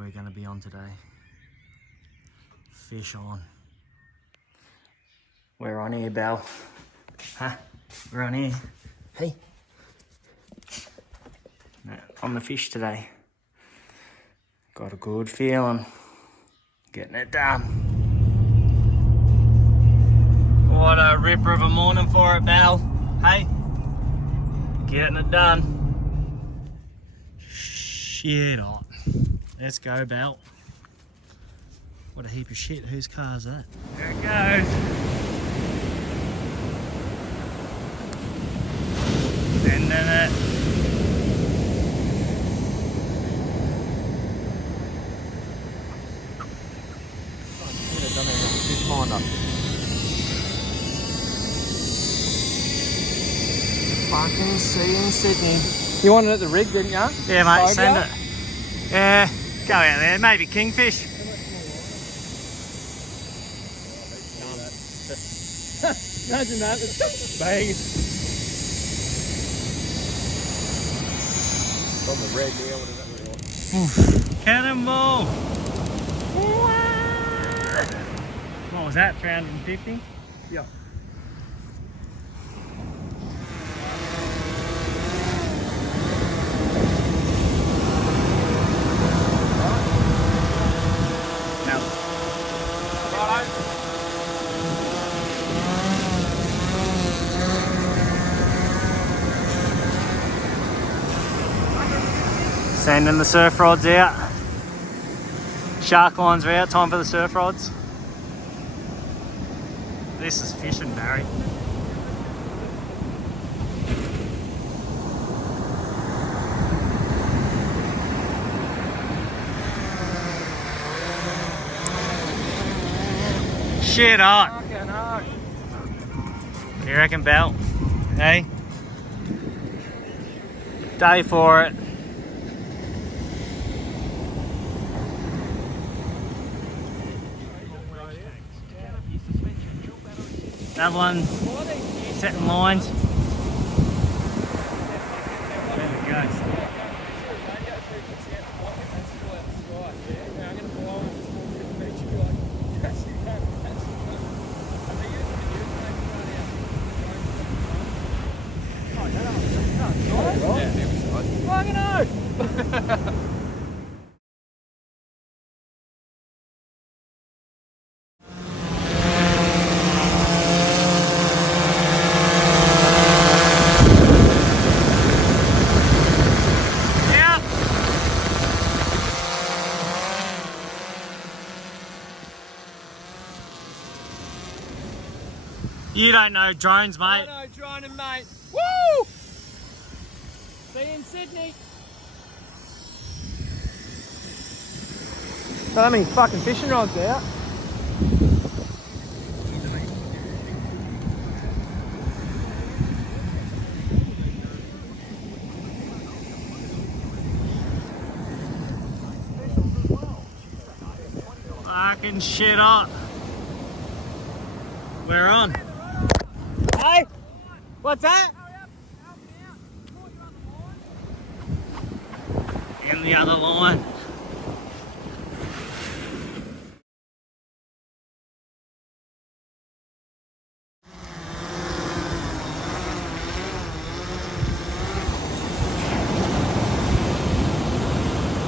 we're going to be on today. Fish on. We're on here, Belle. Huh? We're on here. Hey. No, on the fish today. Got a good feeling. Getting it done. What a ripper of a morning for it, Belle. Hey. Getting it done. Shit hot. Let's go, Belle. What a heap of shit. Whose car is that? There it goes. Sending it. Fish finder. Fucking sea in Sydney. You wanted it at the rig, didn't you? Yeah, mate, send it. Yeah, go out there. Maybe kingfish. Imagine that. Bang. On the rig, yeah, what is that? Cannonball. What was that, 350? Yeah. Sending the surf rods out. Shark lines are out, time for the surf rods. This is fishing, Barry. Shit hot. What do you reckon, Belle? Hey? Day for it. That one, setting lines. There we go. Fucking hell! You don't know drones, mate. I know droning, mate. Woo! See you in Sydney. So many fucking fishing rods out. Fucking shit hot. We're on. Hey! What's that? In the other line.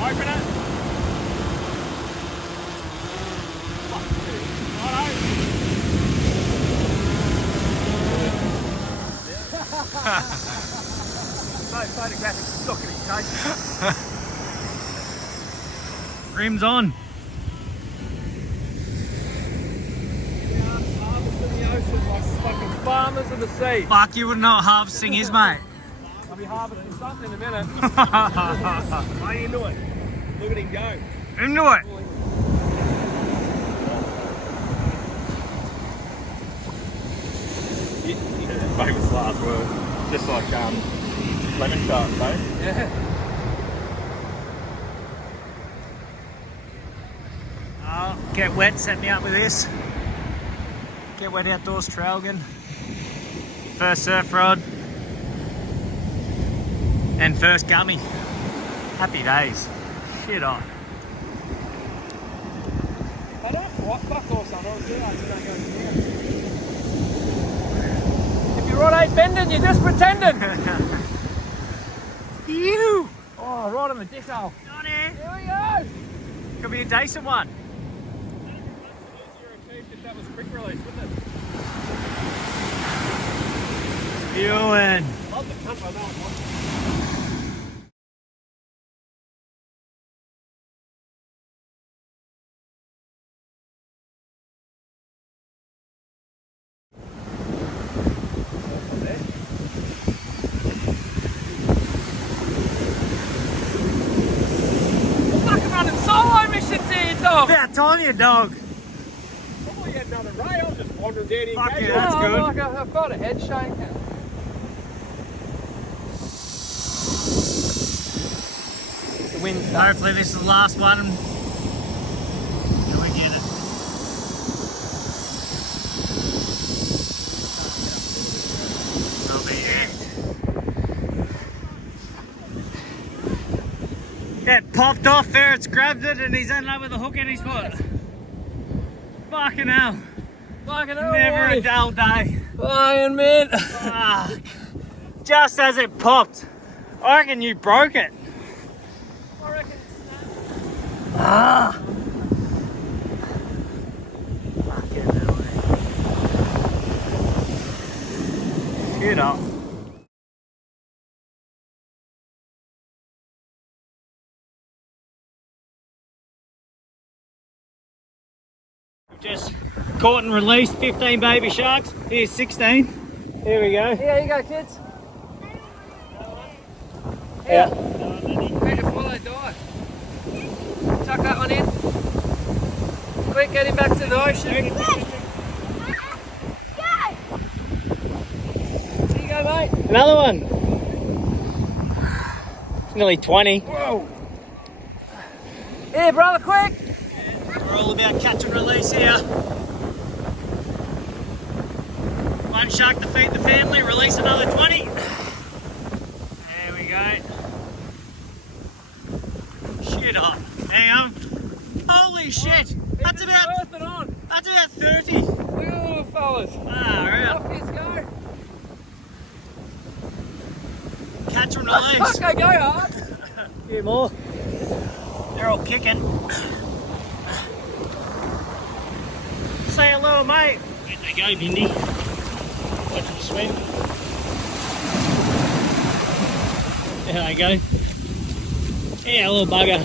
Open it. No photographic documentation. Rims on. Harvest in the ocean like fucking farmers of the sea. Fuck, you wouldn't know what harvesting is, mate. I'll be harvesting something in a minute. Are you into it? Look at him go. Into it. Famous last word. Just like lemon shark, mate. Yeah. Oh, get wet, set me up with this. Get Wet Outdoors Traralgon. First surf rod. And first gummy. Happy days. Shit on. what? Fuck off, son. I was there. I don't go there. If your rod ain't bending, you're just pretending. You! Oh, right on the dick hole. Got it! Here we go. Could be a decent one. If that was quick release, wouldn't it? Ewan. Love the pump, I know it was. About time, you dog. Probably had another ray. I was just wandering down here. Fuck casual. yeah, that's good. Like I've got a head shake. The wind. Hopefully this is the last one. And we get it. That'll be it. It popped off, Ferret's grabbed it and he's ended up with a hook in his foot. Fucking hell. Fucking hell, Never boy. a dull day. Fucking man. Fuck. Just as it popped. I reckon you broke it. I reckon. Ah. Fucking hell. Shit up. Just caught and released 15 baby sharks. Here's 16. Here we go. Here you go, kids. Yeah. Quick before they die. Tuck that one in. Quick, get him back to the ocean. Here you go, mate. Another one. It's nearly 20. Whoa. Here, brother, quick. We're all about catch and release here. One shark to feed the family, release another 20. There we go. Shit up. Hang on. Holy shit. That's about 30. Look at the little fellas. Ah, right. Off you go. Catch and release. Okay, go hard. A few more. They're all kicking. Say hello, mate. There they go, Bindi. Watch them swim. There they go. Yeah, little bugger.